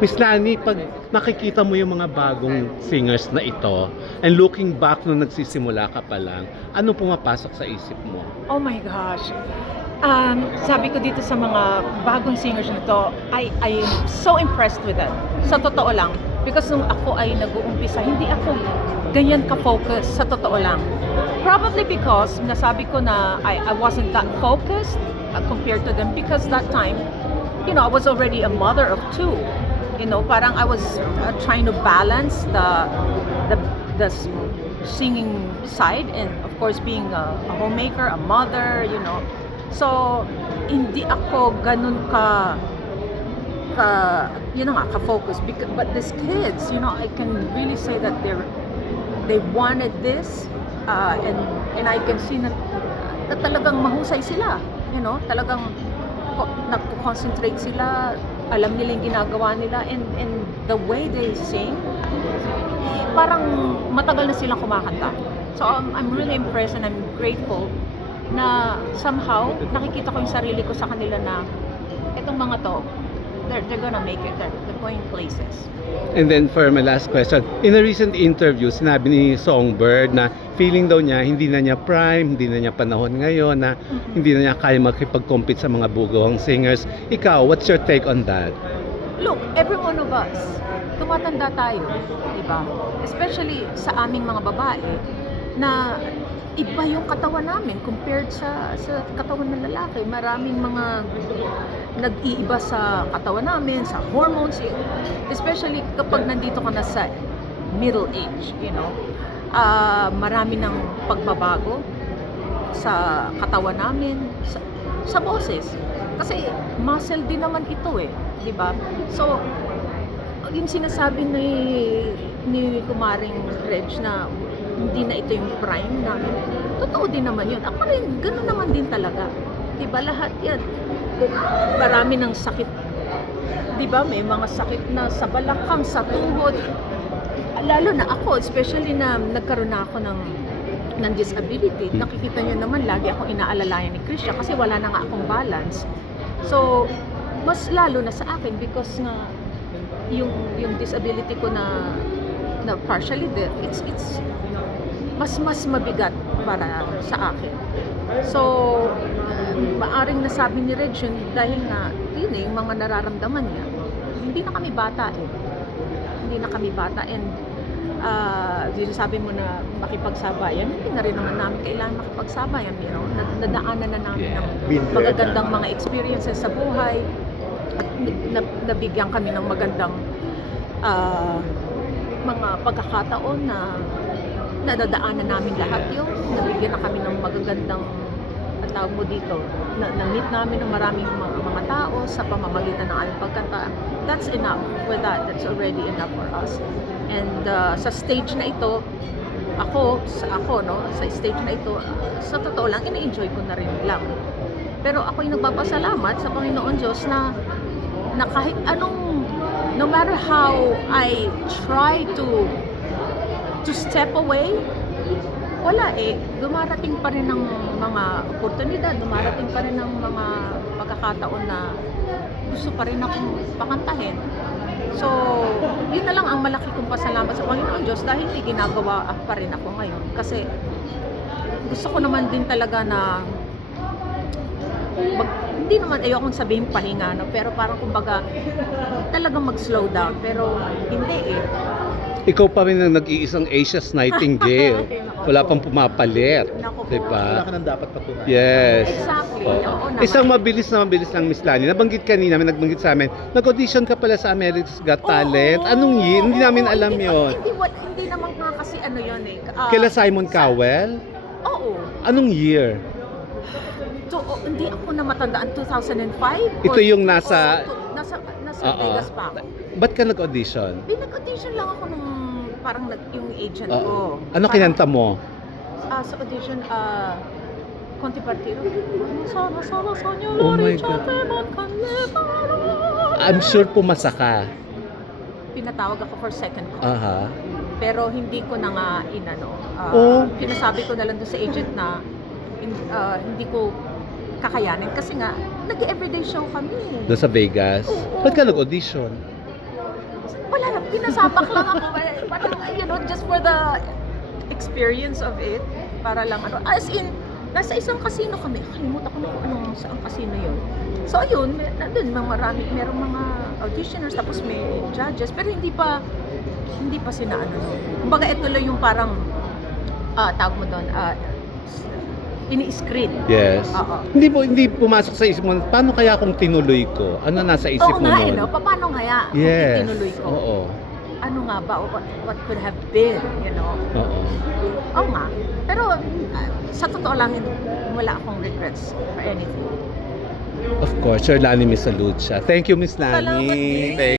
Miss Lani, pag nakikita mo yung mga bagong singers na ito, and looking back nung nagsisimula ka pa lang, ano pumapasok sa isip mo? Oh my gosh. Sabi ko dito sa mga bagong singers nito, I am so impressed with them. Sa totoo lang. Because nung ako ay nag-uumpisa, hindi ako ganyan ka-focus, sa totoo lang. Probably because nasabi ko na I wasn't that focused compared to them because that time, I was already a mother of two. Parang I was trying to balance the singing side and of course being a homemaker, a mother, So, hindi ako ganun ka-focus. But these kids, I can really say that they wanted this and I can see na talagang mahusay sila. Talagang nag-concentrate sila, alam nila yung ginagawa nila and the way they sing, parang matagal na silang kumakanta. So I'm really impressed and I'm grateful na somehow nakikita ko yung sarili ko sa kanila na itong mga to, they're gonna make it, they're going places. And then for my last question, in a recent interview, sinabi ni Songbird na feeling daw niya, hindi na niya prime, hindi na niya panahon ngayon, na hindi na niya kaya makipag-compete sa mga bugawang singers. Ikaw, what's your take on that? Look, every one of us, tumatanda tayo, di ba? Especially sa aming mga babae, na iba yung katawan namin compared sa katawan ng lalaki. Maraming mga nag-iiba sa katawan namin, sa hormones, especially kapag nandito ka na sa middle age, marami ng pagbabago sa katawan namin, sa boses. Kasi muscle din naman ito di ba? So, yung sinasabi ni Kumaring Reg na hindi na ito yung prime namin, totoo din naman yun. Ako rin, gano'n naman din talaga. Diba, lahat yan. Kung marami ng sakit, diba, may mga sakit na sa balakang, sa tuhod. Lalo na ako, especially na nagkaroon na ako ng disability. Nakikita nyo naman, lagi akong inaalalayan ni Krisha kasi wala na nga akong balance. So, mas lalo na sa akin because nga, yung disability ko na partially deaf, it's mas mabigat para sa akin. So, maaring nasabi ni Reg yun dahil nga, yun yung mga nararamdaman niya. Hindi na kami bata Hindi na kami bata and sabi mo na makipagsabayan, hindi na rin naman namin kailangan makipagsabayan. Nadaanan na namin ng magagandang mga experiences sa buhay at nabigyan kami ng magandang mga pagkakataon na nadadaanan namin lahat yun. Nabigyan na kami ng magagandang tawag mo dito. Na-meet namin ng maraming mga tao sa pamamagitan ng aming pagkanta. That's enough for that. That's already enough for us. And sa stage na ito, sa stage na ito, sa totoo lang, ini-enjoy ko na rin lang. Pero ako'y nagpapasalamat sa Panginoon Diyos na kahit anong, no matter how I try to step away, wala dumarating pa rin ng mga oportunidad, dumarating pa rin ng mga pagkakataon na gusto pa rin akong pakantahin. So, yun na lang ang malaki kong pasalamat sa Panginoon Diyos dahil may ginagawa pa rin ako ngayon. Kasi gusto ko naman din talaga na hindi naman ayokong sabihin pahinga, pero parang kumbaga talagang mag-slow down, pero hindi Ikaw pa rin ang nag-iisang Asia's Nightingale. Wala pang pumapalit. Diba? Wala ka nang dapat patunayan. Yes. Exactly. Oo naman. Isang mabilis lang, Miss Lani. Nabanggit kanina, may nagbanggit sa amin. Nag-audition ka pala sa America's Got Talent. Anong year? Hindi namin alam yon. Hindi naman nga kasi yun Kila Simon Cowell? Oo. Anong year? So, hindi ako na matandaan, 2005? Ito yung nasa Vegas pa ako. Ba't ka nag-audition? Nag-audition lang ako nung parang yung agent ko. Ano kinanta mo? Sa audition, Conti Partiro. Sana sa inyo, Oh my Lord, God. Chate, I'm sure pumasa ka. pinatawag ako for second call. Aha. Pero hindi ko na nga pinasabi ko na lang doon sa agent na hindi ko kakayanin kasi nga nag-everyday show kami. Doon sa Vegas? Oo. Ba't ka nag-audition? Wala lang, pinasabak lang ako. Parang, just for the experience of it. Para lang, as in, nasa isang casino kami. Kalimutan ko na kung anong saan casino yun. So, ayun, nandun, merong mga auditioners, tapos may judges, pero hindi pa sinaano. Kumbaga, ito lang yung parang, tawag mo doon, ini-screen. Yes. Oo. Hindi pumasok sa isip mo, paano kaya kung tinuloy ko? Ano nasa isip Oo mo nga, noon? no? Paano kaya kung Yes. tinuloy ko? Oo. Ano nga ba? What could have been, Oo. Oo nga. Pero, sa totoo lang, wala akong regrets for anything. Of course, Sir Lani, Miss Salud siya. Thank you, Miss Lani. Salamat din. Thank